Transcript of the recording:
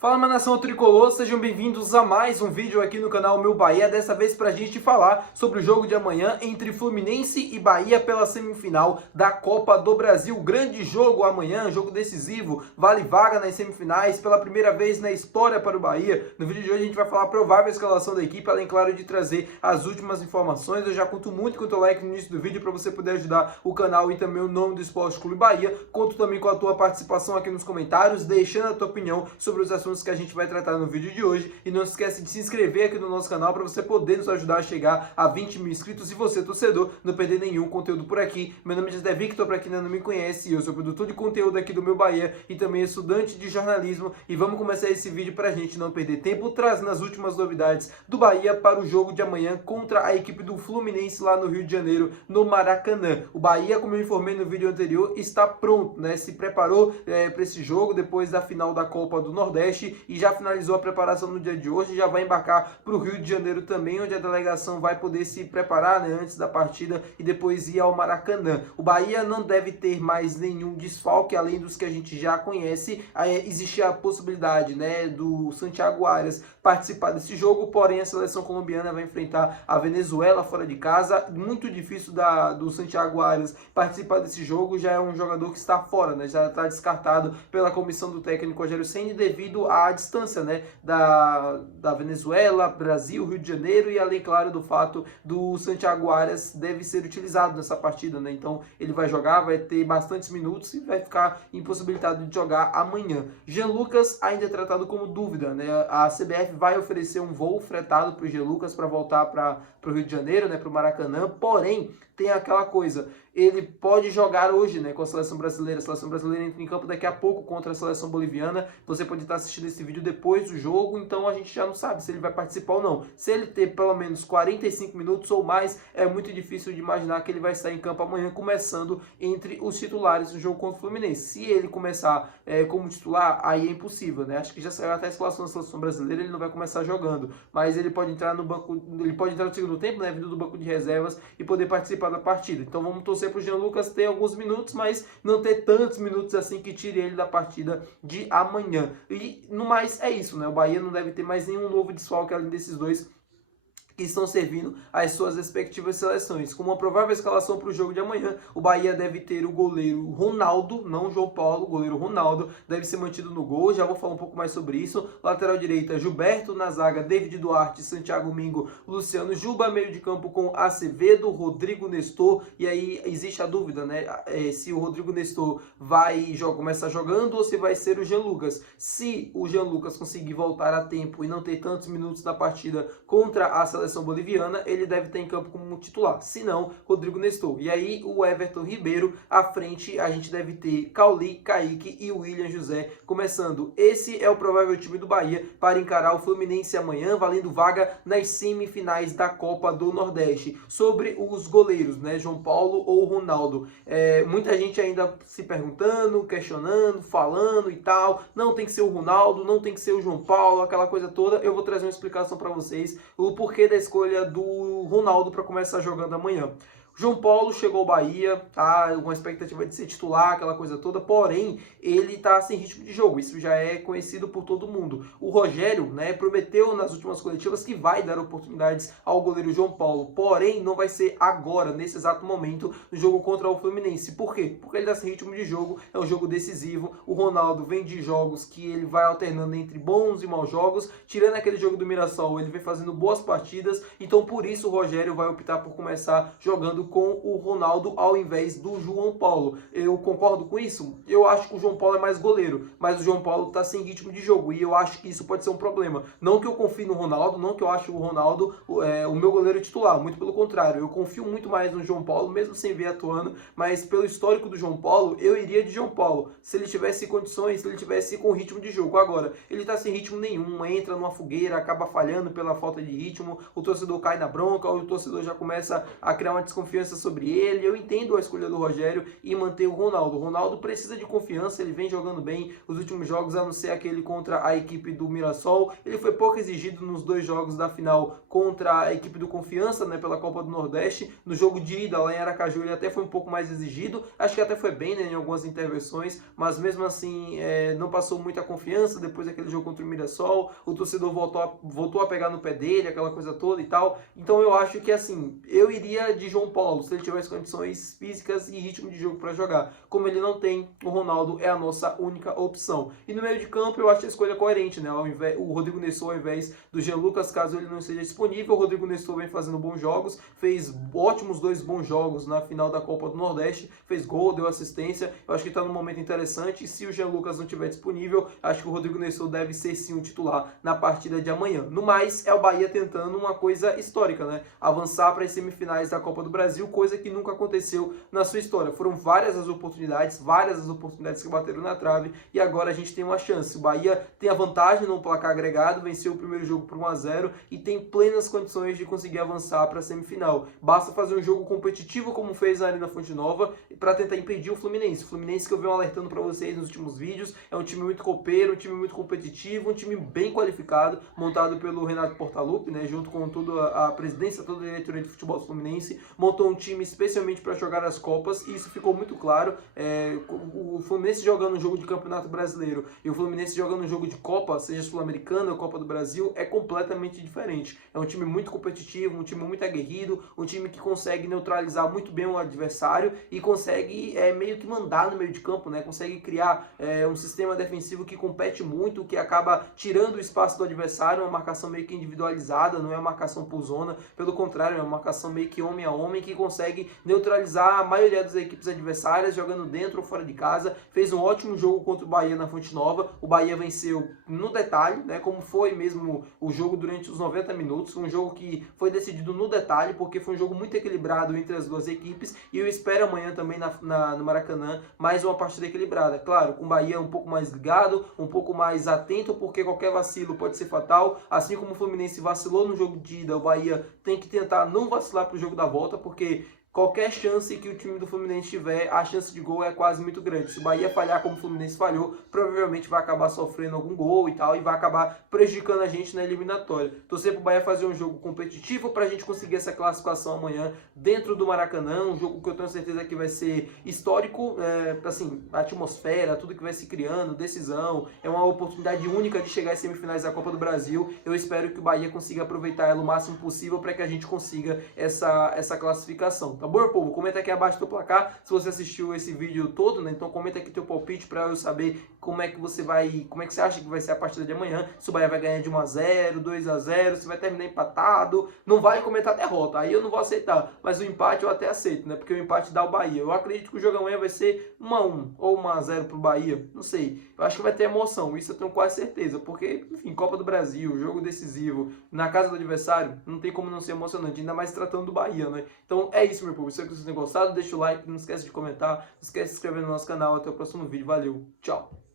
Fala, minha nação tricolor, sejam bem-vindos a mais um vídeo aqui no canal Meu Bahia, dessa vez pra gente falar sobre o jogo de amanhã entre Fluminense e Bahia pela semifinal da Copa do Brasil. Grande jogo amanhã, jogo decisivo, vale vaga nas semifinais pela primeira vez na história para o Bahia. No vídeo de hoje a gente vai falar a provável escalação da equipe, além, claro, de trazer as últimas informações. Eu já conto muito com o teu like no início do vídeo para você poder ajudar o canal e também o nome do Esporte Clube Bahia. Conto também com a tua participação aqui nos comentários, deixando a tua opinião sobre os assuntos que a gente vai tratar no vídeo de hoje, e não se esquece de se inscrever aqui no nosso canal para você poder nos ajudar a chegar a 20 mil inscritos e você, torcedor, não perder nenhum conteúdo por aqui. Meu nome é José Victor, para quem ainda não me conhece, eu sou produtor de conteúdo aqui do Meu Bahia e também estudante de jornalismo, e vamos começar esse vídeo para a gente não perder tempo, trazendo as últimas novidades do Bahia para o jogo de amanhã contra a equipe do Fluminense lá no Rio de Janeiro, no Maracanã. O Bahia, como eu informei no vídeo anterior, está pronto, né? Se preparou para esse jogo depois da final da Copa do Nordeste e já finalizou a preparação no dia de hoje, já vai embarcar para o Rio de Janeiro também, onde a delegação vai poder se preparar, né, antes da partida e depois ir ao Maracanã. O Bahia não deve ter mais nenhum desfalque, além dos que a gente já conhece. Existe a possibilidade, né, do Santiago Arias participar desse jogo, porém a seleção colombiana vai enfrentar a Venezuela fora de casa. Muito difícil do Santiago Arias participar desse jogo, já é um jogador que está fora, né, já está descartado pela comissão do técnico Rogério Ceni devido à distância, né, da Venezuela, Brasil, Rio de Janeiro, e além, claro, do fato do Santiago Arias deve ser utilizado nessa partida, né? Então ele vai jogar, vai ter bastantes minutos e vai ficar impossibilitado de jogar amanhã. Jean Lucas ainda é tratado como dúvida, né? A CBF vai oferecer um voo fretado para o Jean Lucas para voltar para o Rio de Janeiro, né, para o Maracanã, porém tem aquela coisa, ele pode jogar hoje, né, com a seleção brasileira. A seleção brasileira entra em campo daqui a pouco contra a seleção boliviana. Você pode estar assistindo esse vídeo depois do jogo, então a gente já não sabe se ele vai participar ou não. Se ele ter pelo menos 45 minutos ou mais, é muito difícil de imaginar que ele vai estar em campo amanhã, começando entre os titulares do jogo contra o Fluminense. Se ele começar como titular, aí é impossível, né? Acho que já saiu até a escalação da seleção brasileira, ele não vai começar jogando, mas ele pode entrar no banco, ele pode entrar no segundo tempo, né, vindo do banco de reservas e poder participar da partida. Então vamos torcer para o Jean Lucas ter alguns minutos, mas não ter tantos minutos assim que tire ele da partida de amanhã. E no mais é isso, né? O Bahia não deve ter mais nenhum novo desfalque além desses dois que estão servindo às suas respectivas seleções. Com uma provável escalação para o jogo de amanhã, o Bahia deve ter o goleiro Ronaldo, não João Paulo, o goleiro Ronaldo deve ser mantido no gol, já vou falar um pouco mais sobre isso. Lateral direita, Gilberto, na zaga, David Duarte, Santiago Mingo, Luciano Juba, meio de campo com Acevedo, Rodrigo Nestor, e aí existe a dúvida, né, se o Rodrigo Nestor vai começar jogando ou se vai ser o Jean Lucas. Se o Jean Lucas conseguir voltar a tempo e não ter tantos minutos na partida contra a seleção boliviana, ele deve estar em campo como titular, se não, Rodrigo Nestor. E aí o Everton Ribeiro à frente, a gente deve ter Cauli, Kaique e William José começando. Esse é o provável time do Bahia para encarar o Fluminense amanhã, valendo vaga nas semifinais da Copa do Nordeste. Sobre os goleiros, né, João Paulo ou Ronaldo, muita gente ainda se perguntando, questionando, falando e tal, não tem que ser o Ronaldo, não tem que ser o João Paulo, aquela coisa toda. Eu vou trazer uma explicação para vocês, o porquê da escolha do Ronaldo para começar jogando amanhã. João Paulo chegou ao Bahia, tá com a expectativa de ser titular, aquela coisa toda, porém, ele tá sem ritmo de jogo, isso já é conhecido por todo mundo. O Rogério, né, prometeu nas últimas coletivas que vai dar oportunidades ao goleiro João Paulo, porém, não vai ser agora, nesse exato momento, no jogo contra o Fluminense. Por quê? Porque ele tá sem ritmo de jogo, é um jogo decisivo. O Ronaldo vem de jogos que ele vai alternando entre bons e maus jogos, tirando aquele jogo do Mirassol, ele vem fazendo boas partidas, então por isso o Rogério vai optar por começar jogando com o Ronaldo ao invés do João Paulo. Eu concordo com isso? Eu acho que o João Paulo é mais goleiro, mas o João Paulo está sem ritmo de jogo e eu acho que isso pode ser um problema. Não que eu confie no Ronaldo, não que eu acho o Ronaldo o meu goleiro titular, muito pelo contrário, eu confio muito mais no João Paulo, mesmo sem ver atuando, mas pelo histórico do João Paulo, eu iria de João Paulo, se ele tivesse condições, se ele tivesse com ritmo de jogo. Agora, ele está sem ritmo nenhum, entra numa fogueira, acaba falhando pela falta de ritmo, o torcedor cai na bronca, o torcedor já começa a criar uma desconfiança confiança sobre ele. Eu entendo a escolha do Rogério e manter o Ronaldo. O Ronaldo precisa de confiança, ele vem jogando bem os últimos jogos, a não ser aquele contra a equipe do Mirassol. Ele foi pouco exigido nos 2 jogos da final contra a equipe do Confiança, né, pela Copa do Nordeste. No jogo de ida lá em Aracaju ele até foi um pouco mais exigido, acho que até foi bem, né, em algumas intervenções, mas mesmo assim não passou muita confiança. Depois daquele jogo contra o Mirassol, o torcedor voltou a pegar no pé dele, aquela coisa toda e tal. Então eu acho que assim, eu iria de João Paulo, se ele tivesse condições físicas e ritmo de jogo para jogar. Como ele não tem, o Ronaldo é a nossa única opção. E no meio de campo eu acho a escolha coerente, né? O Rodrigo Nestor ao invés do Jean Lucas, caso ele não esteja disponível. O Rodrigo Nestor vem fazendo bons jogos, fez ótimos 2 bons jogos na final da Copa do Nordeste, fez gol, deu assistência. Eu acho que está num momento interessante, e se o Jean Lucas não estiver disponível, acho que o Rodrigo Nestor deve ser sim o titular na partida de amanhã. No mais, é o Bahia tentando uma coisa histórica, né? Avançar para as semifinais da Copa do Brasil, coisa que nunca aconteceu na sua história. Foram várias as oportunidades que bateram na trave, e agora a gente tem uma chance. O Bahia tem a vantagem no placar agregado, venceu o primeiro jogo por 1-0 e tem plenas condições de conseguir avançar para a semifinal. Basta fazer um jogo competitivo como fez na Arena Fonte Nova para tentar impedir o Fluminense. O Fluminense, que eu venho alertando para vocês nos últimos vídeos, é um time muito copeiro, um time muito competitivo, um time bem qualificado, montado pelo Renato Portaluppi, né, junto com toda a presidência, toda a diretoria de futebol do Fluminense. Montou um time especialmente para jogar as Copas, e isso ficou muito claro. O Fluminense jogando um jogo de Campeonato Brasileiro e o Fluminense jogando um jogo de Copa, seja Sul-Americana ou Copa do Brasil, é completamente diferente. É um time muito competitivo, um time muito aguerrido, um time que consegue neutralizar muito bem o adversário e consegue meio que mandar no meio de campo, né? Consegue criar um sistema defensivo que compete muito, que acaba tirando o espaço do adversário, uma marcação meio que individualizada, não é uma marcação por zona, pelo contrário, é uma marcação meio que homem a homem, que consegue neutralizar a maioria das equipes adversárias, jogando dentro ou fora de casa. Fez um ótimo jogo contra o Bahia na Fonte Nova. O Bahia venceu no detalhe, né, como foi mesmo o jogo durante os 90 minutos. Um jogo que foi decidido no detalhe, porque foi um jogo muito equilibrado entre as duas equipes, e eu espero amanhã também no Maracanã mais uma partida equilibrada. Claro, com o Bahia um pouco mais ligado, um pouco mais atento, porque qualquer vacilo pode ser fatal. Assim como o Fluminense vacilou no jogo de ida, o Bahia tem que tentar não vacilar para o jogo da volta, porque qualquer chance que o time do Fluminense tiver, a chance de gol é quase muito grande. Se o Bahia falhar como o Fluminense falhou, provavelmente vai acabar sofrendo algum gol e tal, e vai acabar prejudicando a gente na eliminatória. Torcer para o Bahia fazer um jogo competitivo para a gente conseguir essa classificação amanhã dentro do Maracanã, um jogo que eu tenho certeza que vai ser histórico, assim, a atmosfera, tudo que vai se criando, decisão, é uma oportunidade única de chegar às semifinais da Copa do Brasil. Eu espero que o Bahia consiga aproveitar ela o máximo possível para que a gente consiga essa classificação. Tá bom, meu povo? Comenta aqui abaixo do placar se você assistiu esse vídeo todo, né? Então comenta aqui teu palpite para eu saber como é que você acha que vai ser a partida de amanhã. Se o Bahia vai ganhar de 1-0, 2-0, se vai terminar empatado. Não vale comentar derrota, aí eu não vou aceitar. Mas o empate eu até aceito, né? Porque o empate dá o Bahia. Eu acredito que o jogo amanhã vai ser 1-1 ou 1-0 pro Bahia. Não sei. Eu acho que vai ter emoção, isso eu tenho quase certeza. Porque, enfim, Copa do Brasil, jogo decisivo, na casa do adversário, não tem como não ser emocionante. Ainda mais tratando do Bahia, né? Então é isso, meu povo. Espero que vocês tenham gostado. Deixa o like, não esquece de comentar, não esquece de se inscrever no nosso canal. Até o próximo vídeo. Valeu, tchau!